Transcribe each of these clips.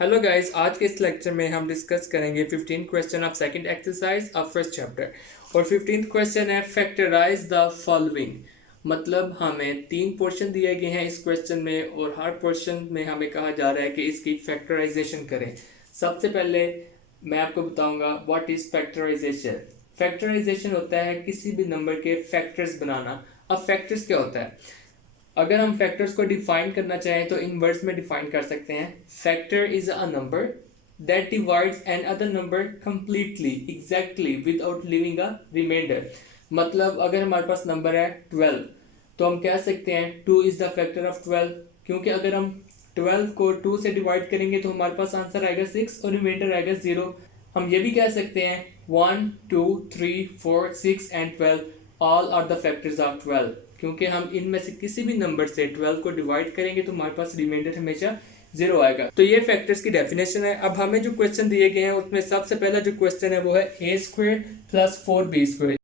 Hello guys, आज के इस लेक्चर में हम डिस्कस करेंगे 15 question of second exercise of first chapter. और 15th क्वेश्चन है फैक्टराइज द फॉलोइंग। मतलब हमें तीन पोर्शन दिए गए हैं इस क्वेश्चन में और हर पोर्शन में हमें कहा जा रहा है कि इसकी फैक्टराइजेशन करें। सबसे पहले मैं आपको बताऊंगा व्हाट इज फैक्टराइजेशन। फैक्टराइजेशन होता है किसी भी नंबर के फैक्टर्स बनाना। अब फैक्टर्स क्या होता है? अगर हम फैक्टर्स को डिफाइन करना चाहें तो इन वर्ड्स में डिफाइन कर सकते हैं। Factor is a number that divides another number completely exactly without leaving a remainder. मतलब अगर हमारे पास नंबर है 12 तो हम कह सकते हैं 2 इज द फैक्टर ऑफ 12, क्योंकि अगर हम 12 को 2 से डिवाइड करेंगे तो हमारे पास आंसर आएगा 6 और रिमाइंडर आएगा 0। हम ये भी कह सकते हैं 1 2 3 4 6 and 12 all are the factors of 12, क्योंकि हम इनमें से किसी भी नंबर से 12 को डिवाइड करेंगे तो हमारे पास रिमाइंडर हमेशा 0 आएगा। तो ये फैक्टर्स की डेफिनेशन है। अब हमें जो क्वेश्चन दिए गए हैं उसमें सबसे पहला जो क्वेश्चन है वो है ए स्क्वायर प्लस 4b स्क्वायर।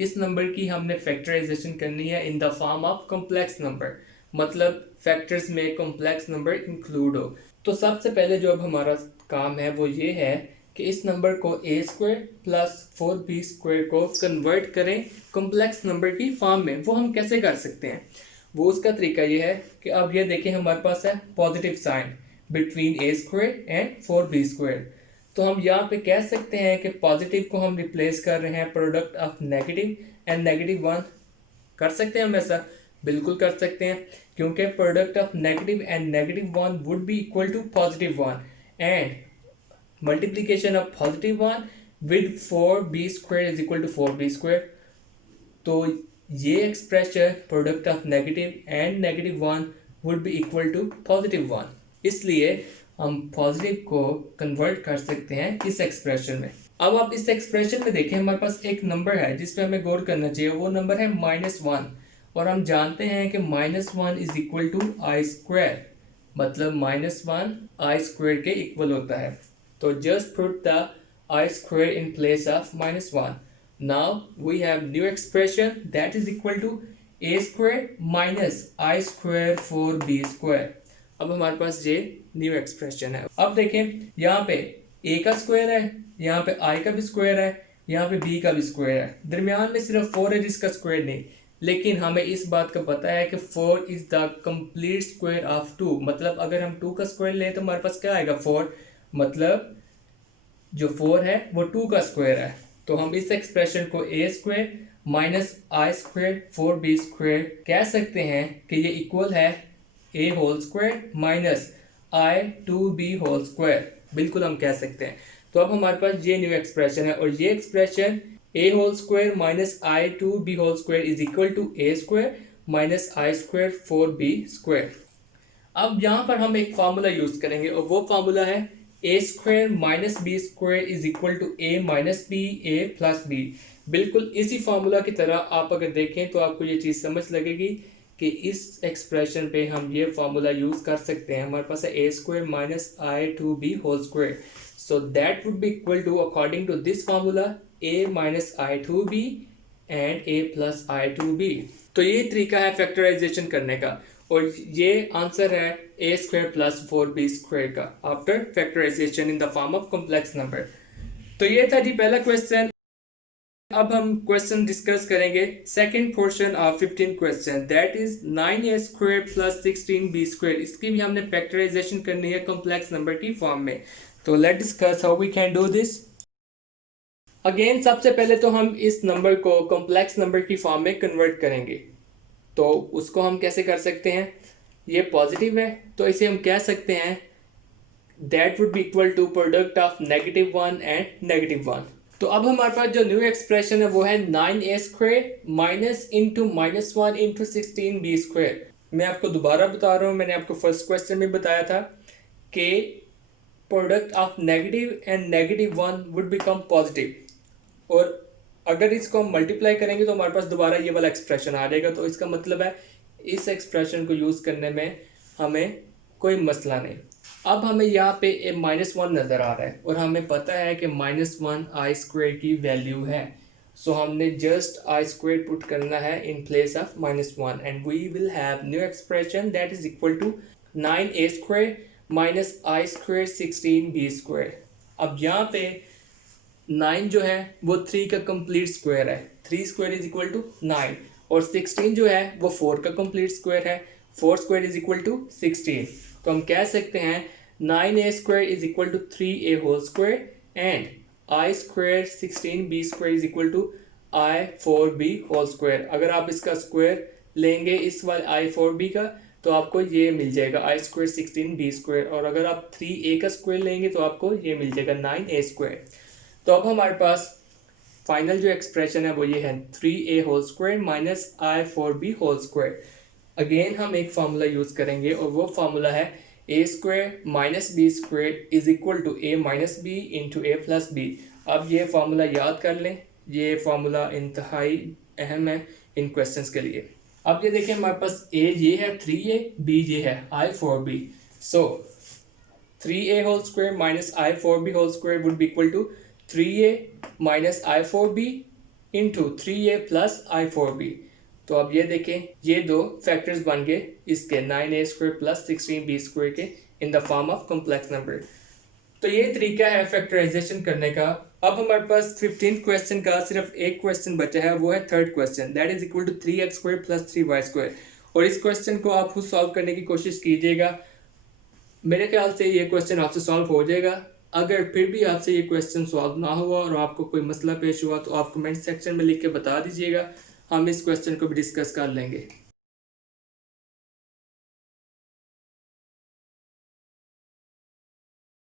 इस नंबर की हमने फैक्टराइजेशन करनी है इन the form of complex number, मतलब फैक्टर्स में कॉम्प्लेक्स नंबर इंक्लूड हो। तो सबसे पहले जो अब हमारा काम है वो ये है कि इस नंबर को ए स्क्वायर प्लस 4b स्क्वायर को कन्वर्ट करें कॉम्प्लेक्स नंबर की फॉर्म में। वो हम कैसे कर सकते हैं? वो उसका तरीका ये है कि अब ये देखें हमारे पास है positive sign between A square and 4b square. तो हम यहाँ पे कह सकते हैं कि पॉजिटिव को हम रिप्लेस कर रहे हैं product of negative and negative one. कर सकते हैं हम ऐसा? बिल्कुल कर सकते हैं, क्योंकि product of negative and negative one would be equal to positive one and multiplication of positive one with 4b square is equal to 4b square. तो ये expression product of negative and negative one would be equal to positive one, इसलिए हम positive को convert कर सकते हैं इस expression में। अब आप इस एक्सप्रेशन में देखें हमारे पास एक नंबर है जिस पे हमें गौर करना चाहिए, वो नंबर है -1। और हम जानते हैं कि -1 is equal to I square, मतलब -1 आई स्क्वायर के इक्वल होता है। तो just put the I square in place of -1। Now we have new expression that is equal to a square minus I square 4b square। अब हमारे पास ये new expression है। अब देखें यहाँ पे a का स्क्वायर है, यहाँ पे i का भी स्क्वायर है, यहाँ पे b का भी स्क्वायर है, दरमियान में सिर्फ 4 है जिसका स्क्वायर नहीं। लेकिन हमें इस बात का पता है कि 4 is the complete square of 2। मतलब अगर हम 2 का स्क्वायर लें तो हमारे पास क्या आएगा 4, मतलब जो 4 है वो 2 का स्क्वायर है। तो हम इस एक्सप्रेशन को ए स्क्वायर माइनस आई स्क्वायर 4b स्क्वायर कह सकते हैं कि ये इक्वल है ए whole square minus I 2b whole square. बिल्कुल हम कह सकते हैं। तो अब हमारे पास ये न्यू एक्सप्रेशन है और ये expression A whole square minus I 2b whole square is equal to A square minus I square 4b square. अब यहाँ पर हम एक फार्मूला यूज करेंगे और वो फार्मूला है ए square minus B square is equal to A minus B A plus B. बिल्कुल इसी फार्मूला की तरह आप अगर देखें तो आपको ये चीज़ समझ लगेगी कि इस एक्सप्रेशन पे हम ये फार्मूला यूज कर सकते हैं। हमारे पास है ए square minus I 2b whole square, so that would be equal to according to this formula A minus I 2b and A plus I 2b। तो ये तरीका है फैक्टराइजेशन करने का और ये आंसर है ए स्क्वायर प्लस 4b स्क्वायर का after factorization in the form of complex number. तो ये था जी पहला क्वेश्चन। अब हम क्वेश्चन डिस्कस करेंगे second portion of 15 question, that is 9a square plus 16b square. इसकी भी हमने फैक्टराइजेशन करनी है कॉम्प्लेक्स नंबर की फॉर्म में। तो let discuss how we can do this. Again सबसे पहले तो हम इस नंबर को कॉम्प्लेक्स नंबर की फॉर्म में कन्वर्ट करेंगे। तो उसको हम कैसे कर सकते हैं? ये पॉजिटिव है तो इसे हम कह सकते हैं that would be equal to product of -1 and -1। तो अब हमारे पास जो न्यू एक्सप्रेशन है वो है 9a square minus into -1 into 16b square. मैं आपको दोबारा बता रहा हूँ, मैंने आपको फर्स्ट क्वेश्चन में बताया था कि product of negative and -1 would become positive, और अगर इसको हम मल्टीप्लाई करेंगे तो हमारे पास दोबारा ये वाला एक्सप्रेशन आ जाएगा। तो इसका मतलब है इस एक्सप्रेशन को यूज़ करने में हमें कोई मसला नहीं। अब हमें यहाँ पे -1 नज़र आ रहा है और हमें पता है कि -1 आई स्क्वायर की वैल्यू है। सो हमने जस्ट आई स्क्वायर पुट करना है in place of -1 and we will have new expression that is equal to 9a square minus I square 16b²। अब यहाँ पे 9 जो है वो 3 का कंप्लीट स्क्वायर है, 3 स्क्वायर इज इक्वल टू 9, और 16 जो है वो 4 का कंप्लीट स्क्वायर है, 4 स्क्वायर इज इक्वल टू 16। तो हम कह सकते हैं 9a² is equal to 3a² and i square 16b² is equal to I4b²। अगर आप इसका स्क्वायर लेंगे इस वाले I4b का तो आपको ये मिल जाएगा आई स्क्वायर 16b², और अगर आप 3a का स्क्वायर लेंगे तो आपको ये मिल जाएगा 9a²। तो अब हमारे पास फाइनल जो एक्सप्रेशन है वो ये है 3a² माइनस I4b²। अगेन हम एक फार्मूला यूज़ करेंगे और वो फार्मूला है a² minus b² is equal to a minus b into a plus b. अब ये फार्मूला याद कर लें, ये फार्मूला इंतहाई अहम है इन क्वेश्चंस के लिए। अब ये देखिए हमारे पास a ये है 3a, b ये है I4b। So 3a² minus I4b² would be equal to 3a minus I4b into 3a plus I4b। तो अब ये देखें ये दो फैक्टर्स बन गए इसके 9a² प्लस 16b² के इन the form of complex number. तो ये तरीका है फैक्टराइजेशन करने का। अब हमारे पास 15 क्वेश्चन का सिर्फ एक क्वेश्चन बचा है, वो है third question, that is equal to 3x² plus 3y²। और इस क्वेश्चन को आप खुद सॉल्व करने की कोशिश कीजिएगा। मेरे ख्याल से ये क्वेश्चन आपसे सॉल्व हो जाएगा। अगर फिर भी आपसे ये क्वेश्चन सॉल्व ना हुआ और आपको कोई मसला पेश हुआ तो आप कमेंट सेक्शन में लिख के बता दीजिएगा, हम इस क्वेश्चन को भी डिस्कस कर लेंगे।